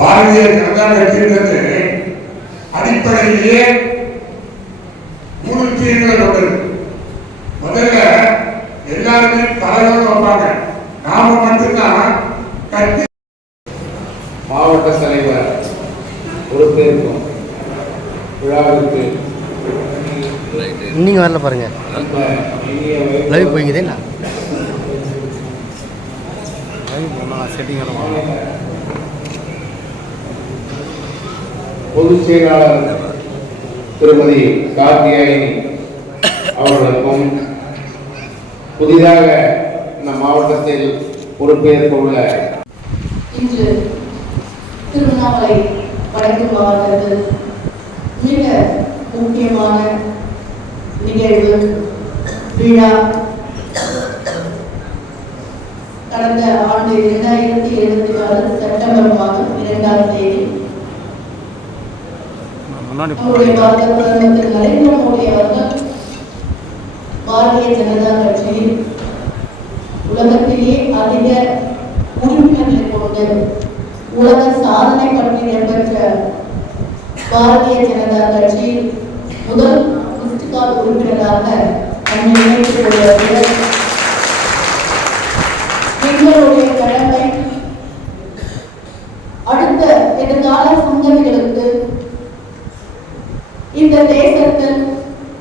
பாரதிய ஜனதா கட்சியிலிருந்து அடிப்படையிலேயே 3 விஷயங்கள் உள்ளது. முதல்ல எல்லாருமே தலைவர் வைப்பாங்க, நாம மட்டும்தான் கட்சி. மாவட்ட தலைவர் பொறுப்பேற்கும் விழாவிற்கு நீங்க வரல பாருங்க, லைவ் போய்க்குதே. பொதுச் செயலாளர் திருமதி கார்த்தியாயினி அவர்களுக்கும் புதிதாக இந்த மாவட்டத்தில் பொறுப்பேற்க உள்ள இன்று திருவண்ணாமலை வடக்கு மாவட்டத்தில் மிக முக்கியமான நிகழ்வு விழா. கடந்த ஆண்டு 2026 செப்டம்பர் மாதம் 2ஆம் தேதி நம்முடைய பாரத பிரதமர் திரு நரேந்திர மோடி அவர்கள் பாரதிய ஜனதா கட்சியில் உலகத்திலேயே அதிக உறுப்பினர்களை கொண்டு உலக சாதனை பட்டியலில் பெற்ற பாரதிய ஜனதா கட்சியில் முதல் புஸ்திகால் உறுப்பினராக எங்களுடைய கடமை அடுத்த எதிர்கால சந்ததிகளுக்கு இந்த தேசத்தில்,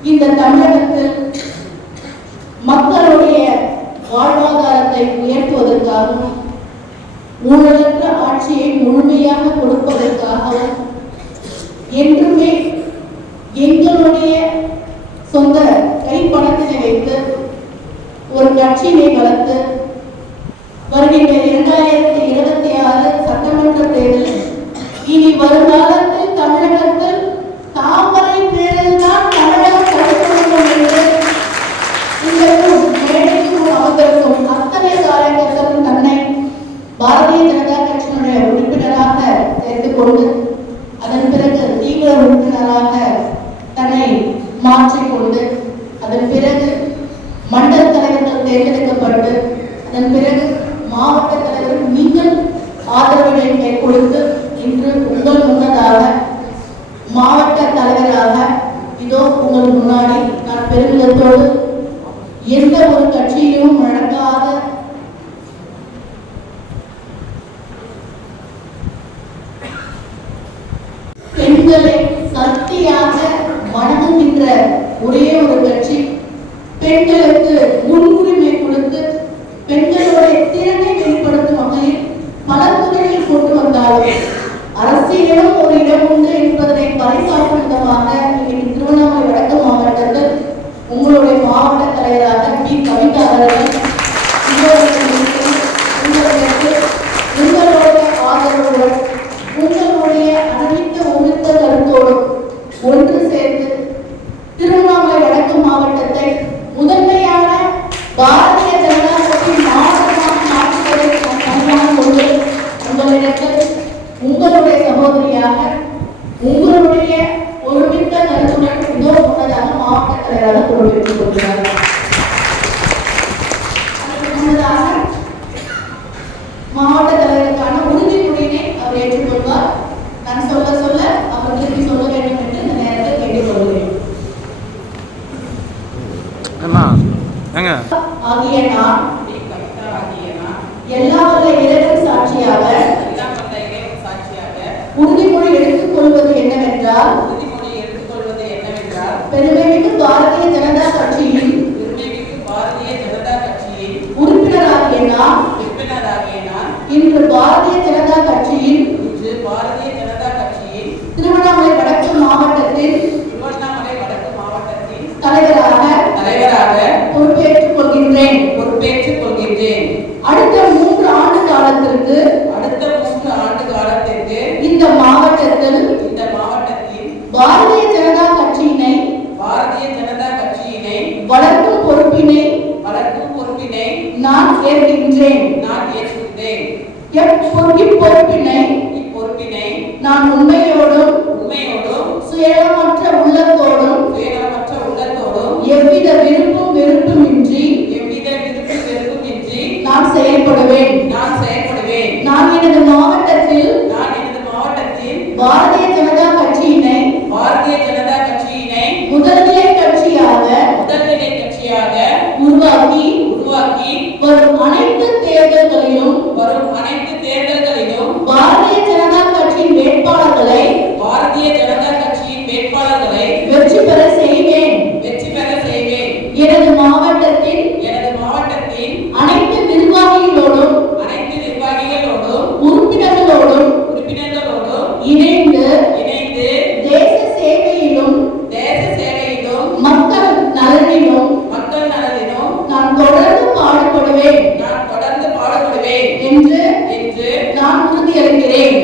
இந்த தமிழகத்தில் மக்களுடைய வாழ்வாதாரத்தை உயர்த்துவதற்காகவும் ஊழலற்ற ஆட்சியை முழுமையாக கொடுப்பதற்காகவும் என்றுமே எங்களுடைய சொந்த கைப்பணத்தினை வைத்து ஒரு கட்சியினை வளர்த்து வருகின்ற 2026 சட்டமன்ற தேர்தல் இனி வருங்காலத்தில் தமிழகத்தில் தாமரை பேரில்தான் தமிழகம் தடுக்க வேண்டும் என்று இந்த மேடைக்கு அமர்ந்திருக்கும் அத்தனை காரியங்களும் தன்னை பாரதிய ஜனதா கட்சியினுடைய உறுப்பினராக சேர்த்துக் கொண்டு அதன் பிறகு தீவிர உறுப்பினராக தன்னை மாற்றிக்கொண்டு அதன் பிறகு மண்டல தலைவர்கள் தேர்ந்தெடுக்கப்பட்டு அதன் பிறகு மாவட்ட தலைவர் நீங்கள் ஆதரவினை கொடுத்து இன்று உங்கள் முன்னதாக மாவட்ட தலைவராக இதோ உங்கள் முன்னாடி நான் பெருமிதத்தோடு எந்த ஒரு கட்சியிலும் நடக்காத பெண்களை சக்தியாக வணங்குகின்ற ஒரே ஒரு கட்சி, பெண்களுக்கு முன்னுரிமை கொடுத்து பெண்களுடைய திறனை வெளிப்படுத்தும் வகையில் பல துறைகளில் கொண்டு வந்தாலும் அரசியலும் ஒரு இடம் உண்டு என்பதனை பறைசாற்றும் விதமாக இன்னைக்கு திருவண்ணாமலை வடக்கு மாவட்டத்தில் உங்களுடைய மாவட்ட தலைவராக பி கவிதா அவர்கள் உங்களுடைய ஆதரவுடன் உங்களுடைய அறிவித்த உறுத்த கருத்தோடும் ஒன்று சேர்ந்து திருவண்ணாமலை வடக்கு மாவட்டத்தை முதன்மையான பாரதிய ஜனதா கட்சி மாவட்டமாக மாற்றுவதை நான் கொண்டு உங்களிடத்தில் உங்களுடைய சகோதரியாக உங்களுடைய ஒருமித்த கருத்துடன் இதோ முன்னதாக மாவட்ட தலைவராக பொறுப்பேற்றுக் கொள்கிறார். முன்னதாக மாவட்ட தலைவருக்கான உறுதிமொழியினை அவர் ஏற்றுக்கொள்வார். நான் சொல்ல சொல்ல அவர் திருப்பி சொல்ல வேண்டும் என்று இந்த நேரத்தில் கேட்டுக்கொள்கிறேன். ஆகிய நான் எல்லா வல்ல இறைவன் சாட்சியாக உறுதிமொழி எடுத்துக் கொள்வது என்னவென்றால் பெருமைமிகு பாரதிய ஜனதா கட்சியின் உறுப்பினராகிய நான் இன்று பாரதிய ஜனதா கட்சியின் திருவண்ணாமலை வடக்கு மாவட்டத்தில் தலைவராக பொறுப்பேற்றுக் கொள்கின்றேன். அடுத்த 3 ஆண்டு காலத்திற்கு இந்த மாவட்டத்தில் பாரதிய ஜனதா கட்சியினை வளர்க்கும் பொறுப்பினை நான் ஏற்கின்றேன். இப்பொறுப்பினை நான் உண்மையோடும் சுயநலமற்ற உள்ளத்தோடும் எவ்வித விருப்பும் வெறுப்புமின்றி நான் செயல்படுவேன். நான் எனது மாவட்டத்தில் பாரதிய ஜனதா கட்சியினை முதல்நிலை கட்சியாக உருவாக்கி வரும் அனைத்து தேர்தல்களிலும் பாரதிய ஜனதா கட்சியின் வேட்பாளர்களை வெற்றி பெற செய்வேன். எனது மாவட்டத்தின் அனைத்து நிர்வாகிகளோடும் உறுப்பினர்களோடும் இணைந்து தேச சேவையிலும் மக்கள் நலனிலும் நான் தொடர்ந்து பாடுபடுவேன் என்று நான் உறுதியளிக்கிறேன்.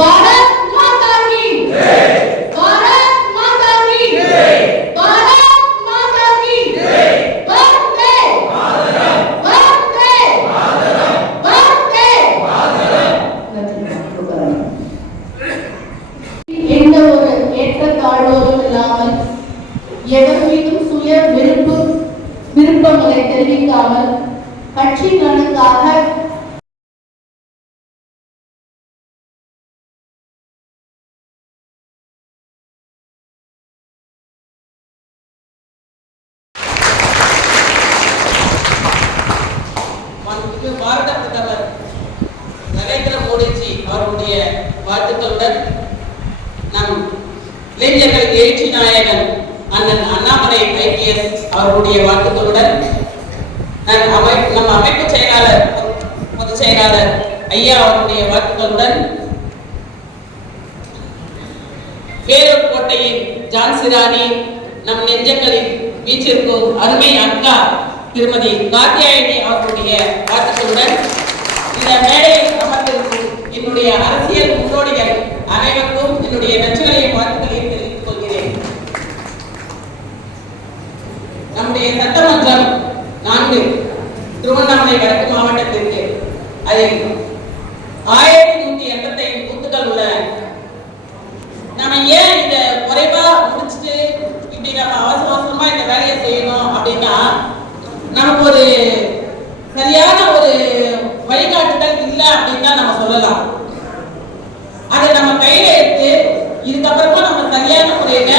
பாரத் மாதா கி ஜெய். பாரத் மாதா கி ஜெய். பாரத் மாதா கி ஜெய். வந்தே மாதரம். வந்தே மாதரம். வந்தே மாதரம். எந்த ஒரு ஏற்றத்தாழ்வோரும் இல்லாமல் எவர் மீதும் சுய விருப்பங்களை தெரிவிக்காமல் கட்சி நலனுக்காக பாரத பிரதமர் நரேந்திர மோடிஜி அவருடைய வாழ்த்துக்களுடன் நம் இளைஞர்கள் எழுச்சி நாயகன் அண்ணன் அண்ணாமலை ஐபிஎஸ் அவருடைய வாழ்த்துக்களுடன் நம் அமைப்பு செயலாளர் பொதுச் செயலாளர் ஐயா அவருடைய வாழ்த்துக்களுடன் வேலூர் கோட்டையின் ஜான்சி ராணி நம் நெஞ்சங்களில் வீச்சிருக்கும் அருமை அக்கா திருமதி காத்தியாயினி அவர்களுடைய வாழ்த்துக்களுடன் இந்த மேடையில் அமர்ந்திருக்கும் என்னுடைய அரசியல் முன்னோடிகள் அனைவருக்கும் என்னுடைய நச்சுகளையும் வாழ்த்துக்களையும் தெரிவித்துக் கொள்கிறேன். நம்முடைய சட்டமன்றம் 4 திருவண்ணாமலை வடக்கு மாவட்டத்திற்கு அதில் 1185 பூத்துக்கள் உள்ளன. நம்ம ஏன் இதை குறைவா முடிச்சுட்டு இப்படி நம்ம அவசரமா இந்த வேலையை செய்யணும் அப்படின்னா நமக்கு ஒரு சரியான ஒரு வழிகாட்டுதல் இல்லை அப்படின்னு தான் நம்ம சொல்லலாம். அதை நம்ம கையில எடுத்து இதுக்கப்புறமா நம்ம சரியான முறையில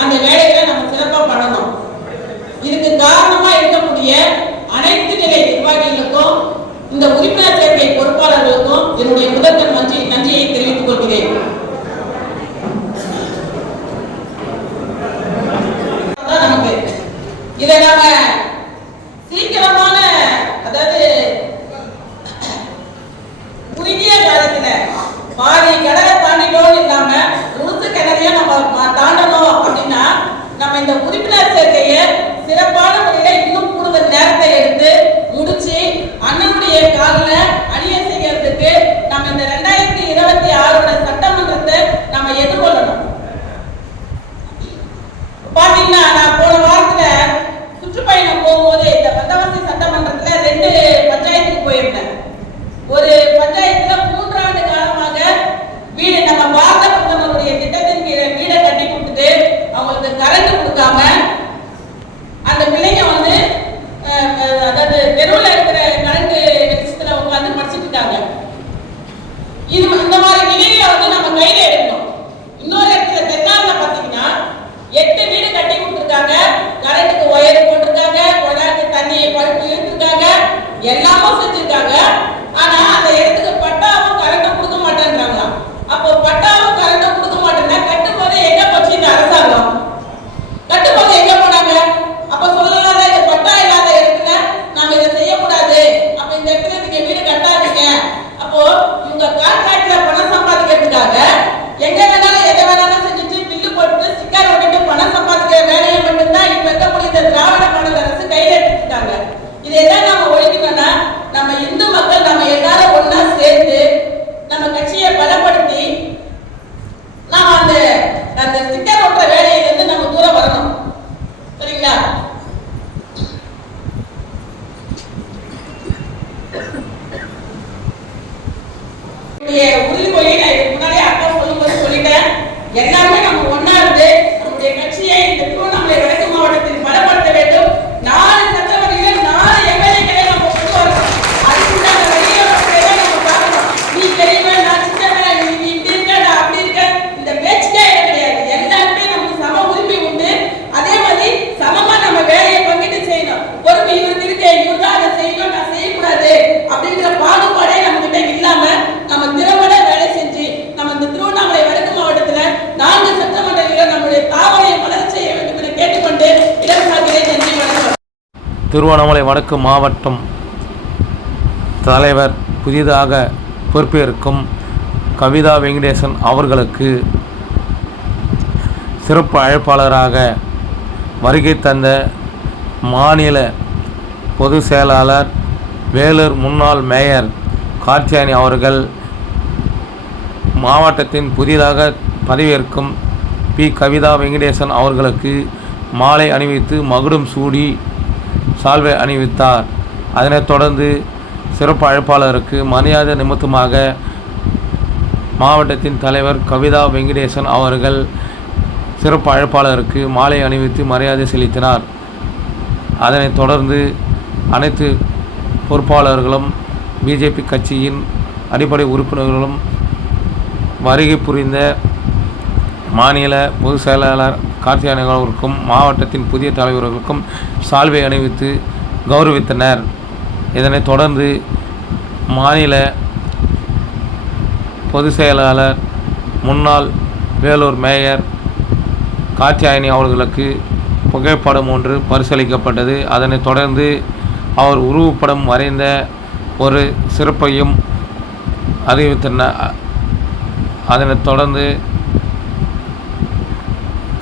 அந்த வேலைகளை நம்ம சிறப்பா பண்ணணும். இதுக்கு காரணமா இருக்கக்கூடிய அனைத்து நிலை நிர்வாகிகளுக்கும் இந்த உறுப்பினர் சேர்க்கை பொறுப்பாளர்களுக்கும் என்னுடைய முதற்கண் நன்றியை தெரிவித்துக் கொள்கிறேன். நமக்கு இதை நாம சீக்கிரமான அதாவது குறுகிய காலத்துல பாதி கடலை தாண்டிட்டோம் இல்லாம முழுத்து கிணறையும் நம்ம தாண்டணும் அப்படின்னா நம்ம இந்த உறுப்பினர் சேர்க்கையை சிறப்பான முறையில இன்னும் கூடுதல் நேரத்தை எடுத்து முடிச்சு அண்ணனுடைய காலில் அணிய செய்யறதுக்கு நம்ம இந்த 2026 சட்டமன்றத்தை நம்ம எதிர்கொள்ளணும். பாத்தீங்கன்னா நான் போன வாரத்துல சுற்றுப்பயணம் போகும்போது இந்த வந்தவாசி சட்டமன்றத்துல 2 பஞ்சாயத்துக்கு போயிருந்தேன். ஒரு பஞ்சாயத்துல 3 ஆண்டு காலமாக வீடு நம்ம பாரத பிரதமருடைய திட்டத்தின் கீழ் வீடை கட்டி கொடுத்துட்டு அவங்களுக்கு கரண்ட் கொடுக்காம அந்த பிள்ளைங்க வந்து அதாவது தெருவில் இருக்கிற கரண்ட் வெளிச்சத்துல உட்காந்து படிச்சுட்டு இருக்காங்க. இந்த மாதிரி நிலையில வந்து நம்ம கையில எடுக்கணும். இன்னொரு இடத்துல தென்னால பாத்தீங்கன்னா 8 வீடு கட்டி கொடுத்துருக்காங்க. கரண்ட்டுக்கு ஒயர் போட்டிருக்காங்க, குழாய்க்கு தண்ணியை பழுப்பு இழுத்துருக்காங்க, எல்லாமும் செஞ்சிருக்காங்க. ஆனா அந்த இடத்துக்கு பட்டாவும் கரண்ட்டும் கொடுக்க மாட்டேன்றாங்க. அப்போ பட்டாவும் கரண்ட்டும் கொடுக்க மாட்டேன்னா கட்டும்போது எங்க போச்சு இந்த அரசாங்கம்? கட்டும்போது எங்க போனாங்க? அப்ப சொல்லலாம் இது பட்டா இல்லாத இடத்துல நாம இதை செய்யக்கூடாது, அப்ப இந்த இடத்துல நீங்க வீடு கட்டாதீங்க. அப்போ இவங்க கான்ட்ராக்ட்ல பணம் சம்பாதிக்கிறதுக்காக எங்க வேணாலும் எதை வேணாலும் செஞ்சுட்டு பில்லு போட்டு ஸ்டிக்கர் ஓட்டிட்டு பணம் சம்பாதிக்கிற வேலையை மட்டும்தான் இப்ப இருக்கக்கூடிய இந்த திராவிட மாடல் அரசு கையில எடுத்துட்டாங்க. இதெல்லாம் நாம ஒழிக்கணும்னா நம்ம இந்து மக்கள் நம்ம எல்லாரும் ஒன்னா சேர்ந்து நம்ம கட்சியை பலப்படுத்தி நாம அந்த ஸ்டிக்கர் ஓட்டுற வேலையிலிருந்து நம்ம தூரம் வரணும். சரிங்களா? உறுதிமொழி நான் இதுக்கு முன்னாடி அக்கா சொல்லும்போது சொல்லிட்டேன். எல்லாருமே நம்ம ஒன்னா இருந்து நம்முடைய கட்சியை இந்த திருவண்ணாமலை வடக்கு மாவட்டத்தில் பலப்படுத்த வேண்டும். 4 சட்டமன்றங்களில் 4 எம்எல்ஏக்களை நம்ம கொண்டு வரணும். அதுக்குண்டான வழியை நம்ம பார்க்கணும். நீ பெரியவன், நான் சின்னவன், நீ இப்படி இருக்க, 4 சட்டமன்றங்களிலும் நம்முடைய தாவரை மலர் செய்ய வேண்டும் என கேட்டுக்கொண்டு இடமாகிறேன். நன்றி, வணக்கம். திருவண்ணாமலை வடக்கு மாவட்டம் தலைவர் புதிதாக பொறுப்பேற்கும் கவிதா வெங்கடேசன் அவர்களுக்கு சிறப்பு அழைப்பாளராக வருகை தந்த மாநில பொதுச் செயலாளர் வேலூர் முன்னாள் மேயர் கார்த்தியாயனி அவர்கள் மாவட்டத்தின் புதிதாக பதவியேற்கும் பி. கவிதா வெங்கடேசன் அவர்களுக்கு மாலை அணிவித்து மகுடம் சூடி சால்வை அணிவித்தார். அதனைத் தொடர்ந்து சிறப்பு அழைப்பாளருக்கு மரியாதை நிமித்தமாக மாவட்டத்தின் தலைவர் கவிதா வெங்கடேசன் அவர்கள் சிறப்பு அழைப்பாளருக்கு மாலை அணிவித்து மரியாதை செலுத்தினார். அதனைத் தொடர்ந்து அனைத்து பொறுப்பாளர்களும் பிஜேபி கட்சியின் அடிப்படை உறுப்பினர்களும் வருகை புரிந்த மாநில பொதுச் செயலாளர் கார்த்தியாயனி அவர்களுக்கும் மாவட்டத்தின் புதிய தலைவர்களுக்கும் சால்வை அணிவித்து கௌரவித்தனர். இதனைத் தொடர்ந்து மாநில பொதுச் செயலாளர் முன்னாள் வேலூர் மேயர் கார்த்தியாயனி அவர்களுக்கு புகைப்படம் ஒன்று பரிசளிக்கப்பட்டது. அதனைத் தொடர்ந்து அவர் உருவப்படம் வரைந்த ஒரு சிறப்பையும் அறிவித்தனர். அதனைத் தொடர்ந்து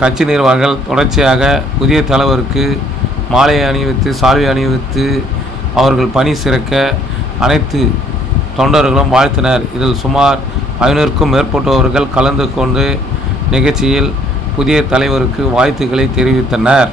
கட்சி நிர்வாகிகள் தொடர்ச்சியாக புதிய தலைவருக்கு மாலை அணிவித்து சால்வை அணிவித்து அவர்கள் பணி சிறக்க அனைத்து தொண்டர்களும் வாழ்த்தினர். இதில் சுமார் 500க்கும் மேற்பட்டவர்கள் கலந்து கொண்டு நிகழ்ச்சியில் புதிய தலைவருக்கு வாழ்த்துக்களை தெரிவித்தனர்.